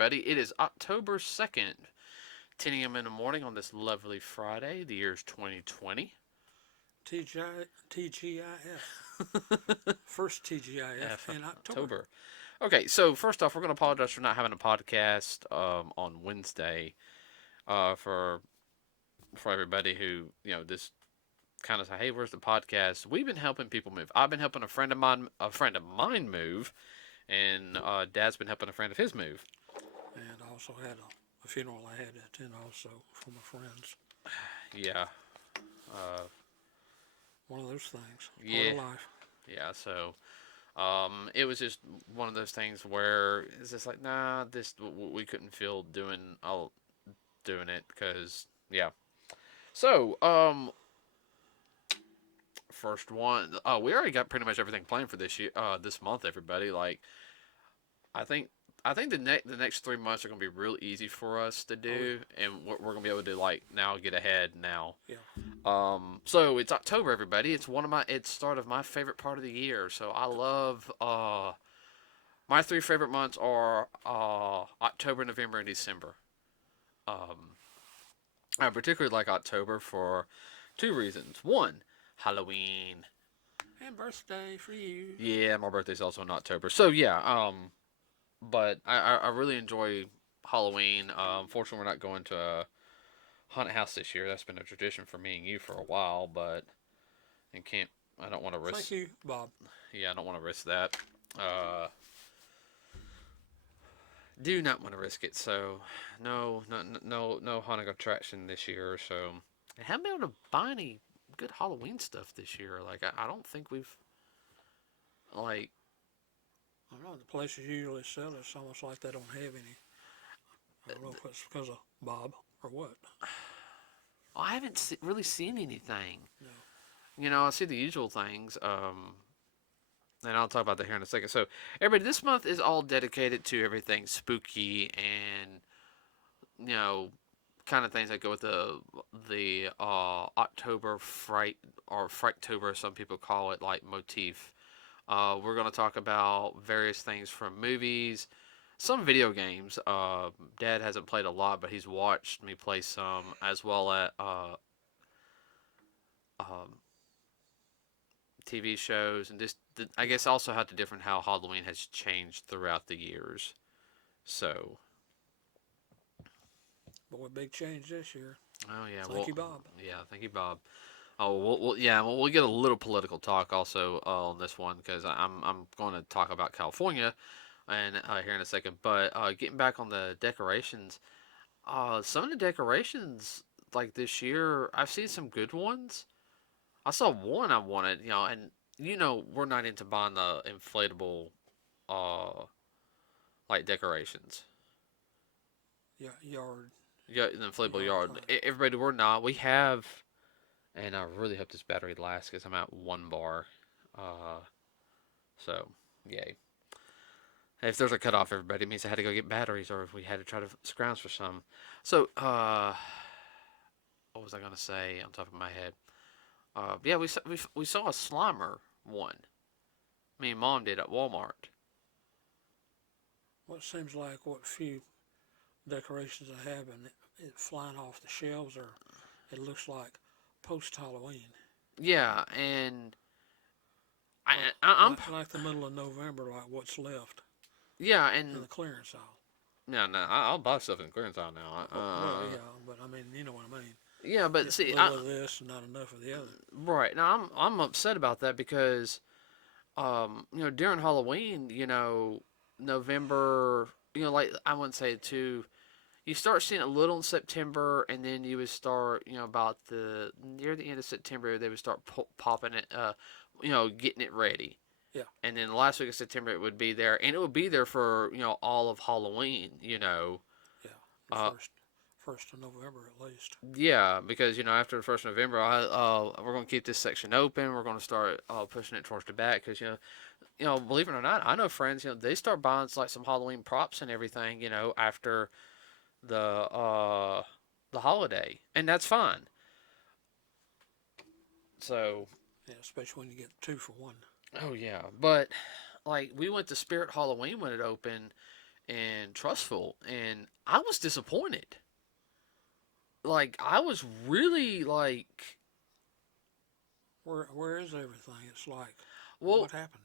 everybody. It is October 2nd, 10 a.m. in the morning on this lovely Friday. The year is 2020. TGIF. First TGIF in October. Okay, so first off, we're going to apologize for not having a podcast on Wednesday for everybody who, this kind of say, hey, where's the podcast? We've been helping people move. I've been helping a friend of mine move, and Dad's been helping a friend of his move. And I also had a funeral I had to attend also for my friends. Yeah. One of those things. Yeah. Part of life. Yeah, so it was just one of those things where it's just like, nah, we couldn't feel doing it because, yeah. So, first one, we already got pretty much everything planned for this month, everybody. Like, I think the next 3 months are gonna be real easy for us to do, and we're gonna be able to like now get ahead now. Yeah. So it's October, everybody. It's start of my favorite part of the year. So I love my three favorite months are October, November, and December. I particularly like October for two reasons. One, Halloween. And birthday for you. Yeah, my birthday's also in October. So yeah, but I really enjoy Halloween. Unfortunately, we're not going to a haunted house this year. That's been a tradition for me and you for a while, but I don't want to risk. Thank you, Bob. Yeah, I don't want to risk that. Do not want to risk it. So, no haunted attraction this year. So, I haven't been able to buy any good Halloween stuff this year. Like, I don't think we've like. I don't know, the places usually sell it, it's almost like they don't have any. I don't know if it's because of Bob or what. I haven't really seen anything. No. I see the usual things. And I'll talk about that here in a second. So, everybody, this month is all dedicated to everything spooky and, kind of things that go with the October fright or Frighttober, some people call it, like motif. We're going to talk about various things from movies, some video games. Dad hasn't played a lot, but he's watched me play some, as well as um, TV shows, and just I guess also how Halloween has changed throughout the years. So, But with big change this year. oh yeah, Thank you, Bob. Yeah, thank you, Bob. Oh, we'll get a little political talk also on this one because I'm going to talk about California and here in a second. But getting back on the decorations, some of the decorations like this year, I've seen some good ones. I saw one I wanted, and we're not into buying the inflatable, uh, like decorations. Yeah, yard. Yeah, the inflatable yard. Plant. Everybody, we're not. We have, and I really hope this battery lasts because I'm at 1 bar. Uh, so yay. If there's a cutoff, everybody, it means I had to go get batteries, or if we had to try to scrounge for some. So, what was I gonna say on top of my head? Yeah, we saw a Slimer one. Me and Mom did at Walmart. What seems like what few decorations I have, and it flying off the shelves, or it looks like post Halloween. Yeah, and I'm like the middle of November, like what's left yeah, in and the clearance aisle. no, I'll buy stuff in clearance aisle now. Well, yeah, but I mean, you know what I mean. Yeah, but Just see, a little of this and not enough of the other. right now I'm upset about that because, during Halloween, November, like I wouldn't say too. You start seeing it a little in September, and then you would start, about the near the end of September, they would start popping it, getting it ready. Yeah. And then the last week of September, it would be there, and it would be there for all of Halloween. Yeah, the Uh, first of November at least. Yeah, because after the 1st of November, we're gonna keep this section open. We're gonna start pushing it towards the back because believe it or not, I know friends. They start buying like some Halloween props and everything. After the holiday, and that's fine. So, Yeah, especially when you get 2 for 1. oh yeah, but like we went to Spirit Halloween when it opened, and trustful, and I was disappointed. Like I was really like, Where is everything? It's like, well, what happened?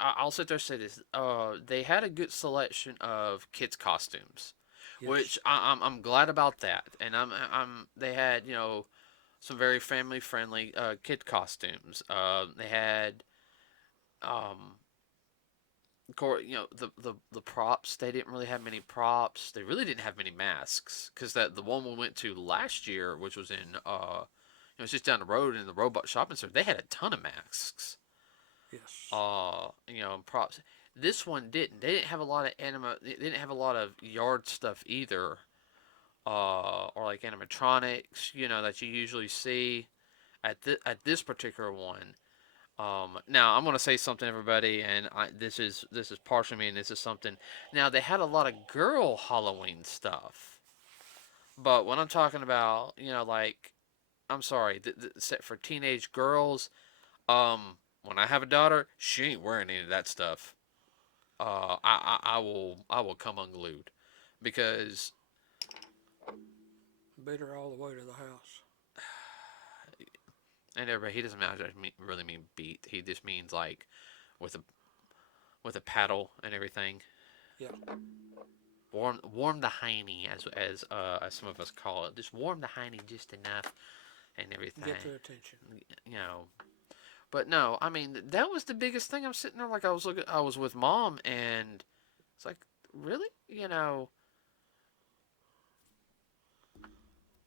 I'll sit there and say this. They had a good selection of kids costumes, Yes, which I'm glad about that. And they had some very family friendly kid costumes. They had um the props. They didn't really have many props. They really didn't have many masks because that the one we went to last year, which was in it's just down the road in the robot shopping center. They had a ton of masks. yes. Props. This one didn't. They didn't have a lot of anima. They didn't have a lot of yard stuff either, or like animatronics. That you usually see at this particular one. Now I'm gonna say something, everybody, and this is partially me, and this is something. Now they had a lot of girl Halloween stuff, but when I'm talking about, like, I'm sorry, set for teenage girls. When I have a daughter, she ain't wearing any of that stuff. I will come unglued because Beat her all the way to the house. and everybody he doesn't really mean beat. He just means like with a paddle and everything. Yeah, Warm the hiney as some of us call it. Just warm the hiney just enough and everything. get their attention. You know. But no, I mean that was the biggest thing. I'm sitting there like I was with mom and it's like really,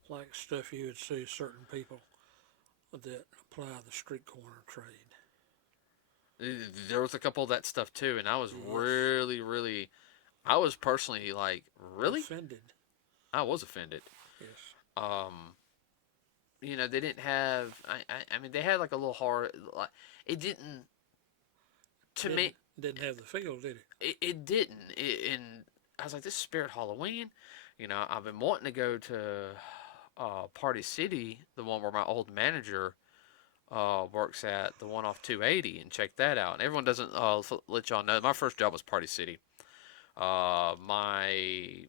Like stuff you would see certain people that apply the street corner trade. there was a couple of that stuff too, and I was Yes, really, really, I was personally like, really, offended. I was offended. Yes, Um, they didn't have. I mean, they had like a little hard. Like, it didn't. To didn't me, didn't have the feel, did it? it didn't. And I was like, this is Spirit Halloween. I've been wanting to go to Party City, the one where my old manager works at, the one off 280, and check that out. And everyone doesn't let y'all know. My first job was Party City. My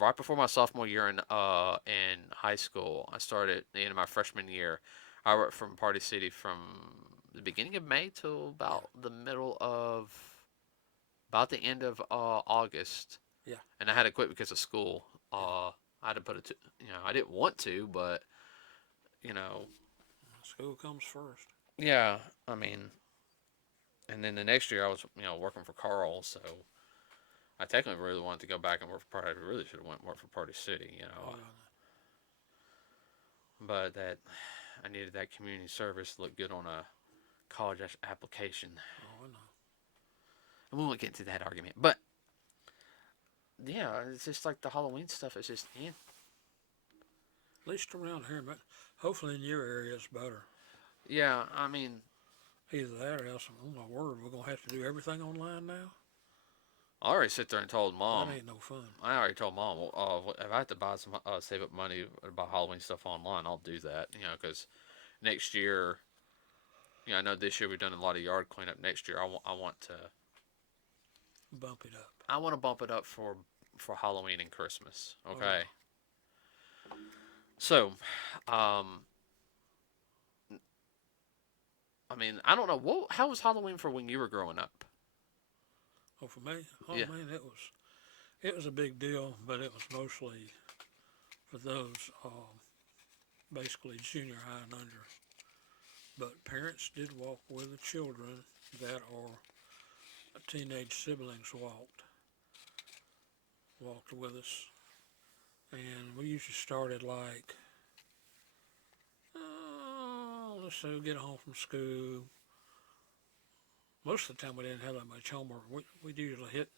right before my sophomore year in high school, I started at the end of my freshman year. I worked from Party City from the beginning of May till Yeah, about the end of August, yeah. and I had to quit because of school. Yeah. I had to put it. I didn't want to, but you know, School comes first. yeah. I mean, and then the next year I was working for Carl, so I technically really wanted to go back and work for Party. I really should have went and worked for Party City, Oh, but that I needed that community service to look good on a college application, oh, I know. and we won't get into that argument. But yeah, it's just like the Halloween stuff. It's just At least around here, but hopefully in your area it's better. yeah. I mean, Either that or else, oh my word, we're gonna have to do everything online now. I already sit there and told That mom. ain't no fun. I already told mom, well, if I have to buy some, save up money to buy Halloween stuff online, I'll do that. Because next year, I know this year we've done a lot of yard cleanup. Next year, I want to, Bump it up. I want to bump it up for Halloween and Christmas. Oh Okay. yeah. So, um, I mean, I don't know. How was Halloween for when you were growing up? Oh, for me, oh Yeah. man, it was a big deal, but it was mostly for those basically junior high and under. But parents did walk with the children that are teenage siblings walked with us, and we usually started like, let's say we get home from school. Most of the time we didn't have that much homework. We usually hit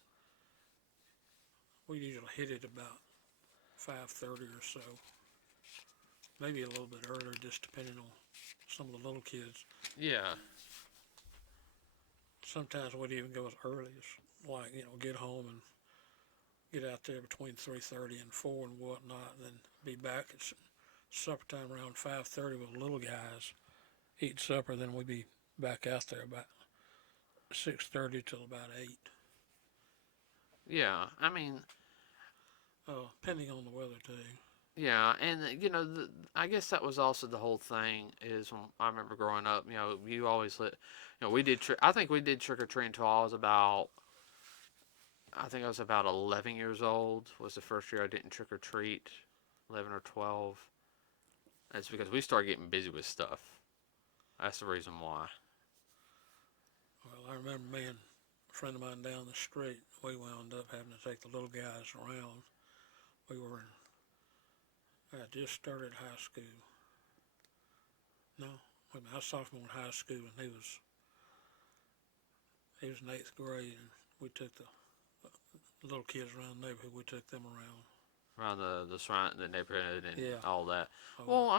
it about 5:30 or so, maybe a little bit earlier, just depending on some of the little kids. Yeah. Sometimes we'd even go as early as like get home and get out there between 3:30 and 4 and whatnot, and then be back at supper time around 5:30 with the little guys, eat supper. Then we'd be back out there about 6:30 till about 8. Yeah, I mean, depending on the weather too. yeah, and I guess that was also the whole thing. Is when I remember growing up, you always let, we did. I think we did trick or treat until I was about. I think I was about 11 years old. Was the first year I didn't trick or treat. 11 or 12. That's because we started getting busy with stuff. That's the reason why. Well, I remember me and a friend of mine down the street. We wound up having to take the little guys around. We were I just started high school. No, wait a minute, I was sophomore in high school, and he was in eighth grade, and we took the little kids around the neighborhood. We took them around. Around the surround the neighborhood and Yeah. all that. Oh, Well,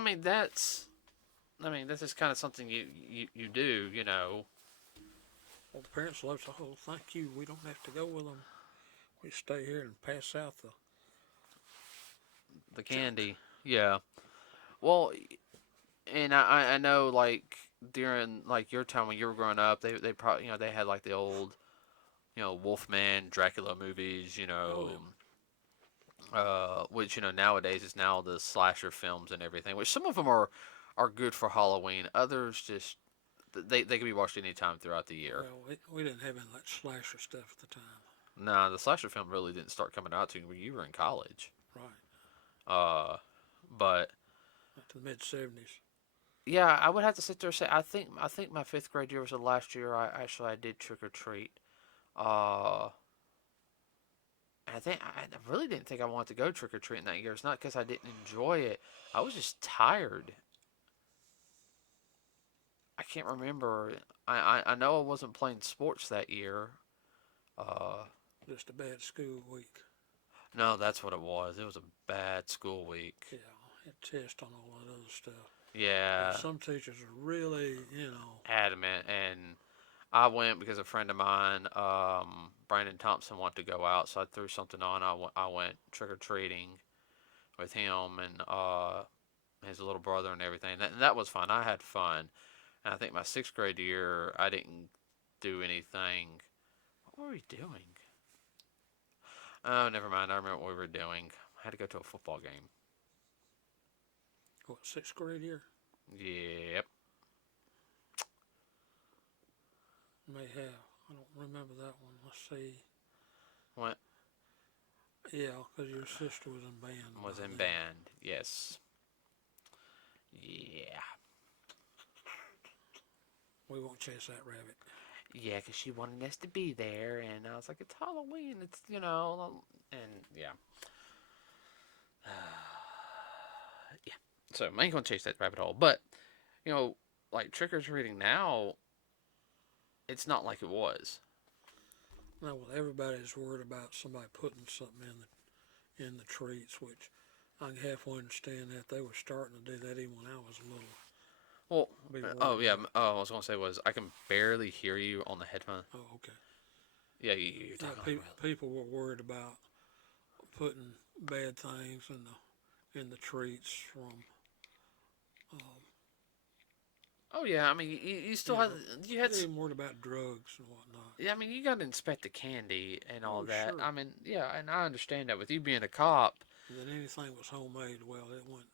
this is kind of something you do. well, the parents loved the whole. Thank you. We don't have to go with them. We stay here and pass out the The junk. candy. Yeah. Well, and I know like during like your time when you were growing up, they probably they had like the old Wolfman, Dracula movies. Oh yeah. Which nowadays is now the slasher films and everything. Which some of them are good for Halloween. Others just they can be watched any time throughout the year. Well, we didn't have any like slasher stuff at the time. Nah, the slasher film really didn't start coming out to you when you were in college. Right. Uh, but Up to the mid 70s. yeah, I would have to sit there and say I think my fifth grade year was the last year I did trick or treat. Uh, I really didn't think I wanted to go trick or treating that year. It's not because I didn't enjoy it. I was just tired. I can't remember. I know I wasn't playing sports that year. Uh, Just a bad school week. no, that's what it was. It was a bad school week. Yeah, had tests on all that other stuff. But Yeah, some teachers are really. adamant, and I went because a friend of mine, Brandon Thompson, wanted to go out, so I threw something on. I went trick or treating with him and his little brother and everything. That was fun. I had fun. And I think my sixth grade year, I didn't do anything. What were we doing? Oh, never mind. I remember what we were doing. I had to go to a football game. What, sixth grade year? Yep. May have. I don't remember that one. Let's see. What Yeah, because your sister was in band. was by in then. band? Yes. Yeah. We won't chase that rabbit. Yeah, because she wanted us to be there, and I was like, it's Halloween. And yeah. Yeah. So I ain't gonna chase that rabbit hole, but you know, like trick or treating now, it's not like it was. No, well, everybody's worried about somebody putting something in the treats, which I can halfway understand that they were starting to do that even when I was little. Well, Be worried oh yeah. about. Oh, I was gonna say was I can barely hear you on the headphone. Oh, okay. Yeah, you're Yeah, talking like real. people were worried about putting bad things in the treats from, um, Oh yeah, I mean you still you have know, you had. they even worried about drugs and whatnot. Yeah, I mean you got to inspect the candy and all Oh, that. sure. I mean yeah, and I understand that with you being a cop. And then anything was homemade, well, it went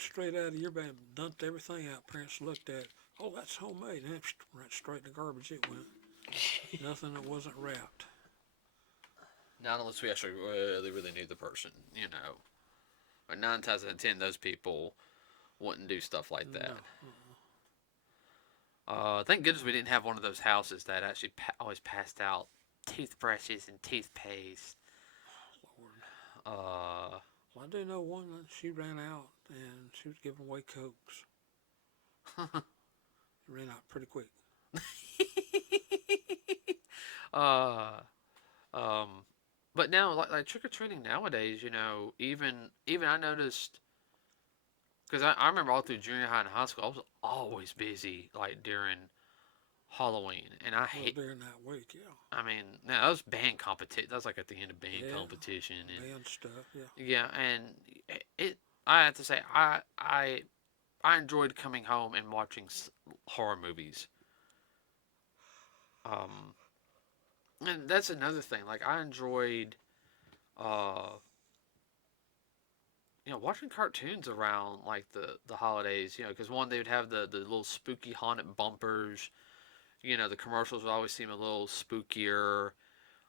straight out of your bag, dumped everything out. Parents looked at it. Oh, that's homemade. And it right straight in the garbage it went. Nothing that wasn't wrapped. Not unless we actually really knew the person, you know. But 9 times out of 10, those people wouldn't do stuff like No. that. Thank goodness we didn't have one of those houses that actually always passed out toothbrushes and toothpaste. Lord. Uh, Well, I do know one that she ran out and she was giving away Cokes. It ran out pretty quick. uh, um, but now, like trick or treating nowadays, even I noticed because I remember all through junior high and high school, I was always busy like during Halloween, and I Well, hate. during that week, yeah. I mean, now that was band competition. That was like at the end of band Yeah, competition, and band stuff, yeah. yeah, and it. I have to say, I enjoyed coming home and watching horror movies. Um, And that's another thing. Like I enjoyed, uh, watching cartoons around like the holidays. Because one they would have the little spooky haunted bumpers. The commercials would always seem a little spookier.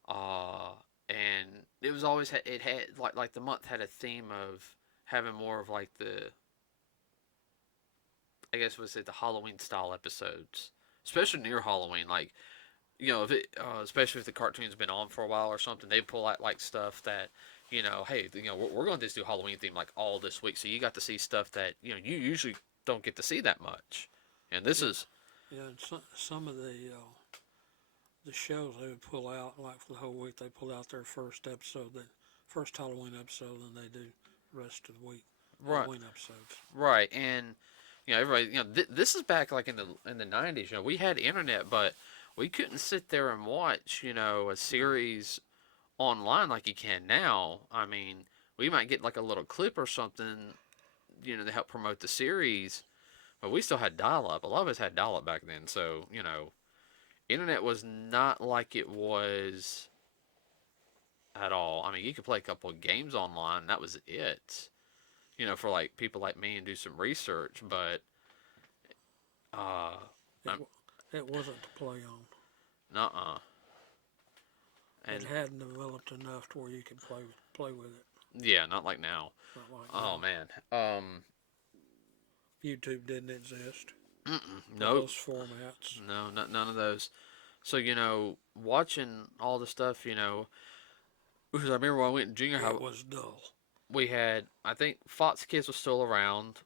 Uh, and it was always it had like the month had a theme of having more of like the I guess would say the Halloween style episodes, especially near Halloween. Like if it especially if the cartoon's been on for a while or something, they pull out like stuff that hey, we're going to just do Halloween theme like all this week, so you got to see stuff that you usually don't get to see that much, and this Yeah, is yeah. And some of the shows they would pull out like for the whole week. They pull out their first episode, the first Halloween episode, and they do the rest of the week right, Halloween episodes. right, and everybody, this is back like in the '90s. We had internet, but we couldn't sit there and watch a No, series online like you can now. I mean, we might get like a little clip or something, to help promote the series, but we still had dial up. A lot of us had dial up back then, so internet was not like it was at all. I mean, you could play a couple of games online. That was it. For like people like me and do some research, but uh, it it wasn't to play on. nuh-uh. It And hadn't developed enough to where you could play with it. yeah, not like now. Not like Oh now. man. YouTube didn't exist for Nope. those formats. No, none of those. So watching all the stuff, because I remember when I went in junior high, It was dull. we had I think Fox Kids was still around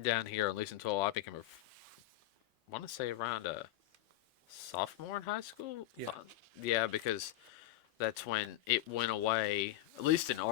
down here at least until I became want to say around a sophomore in high school. Yeah. Yeah, because that's when it went away. At least in our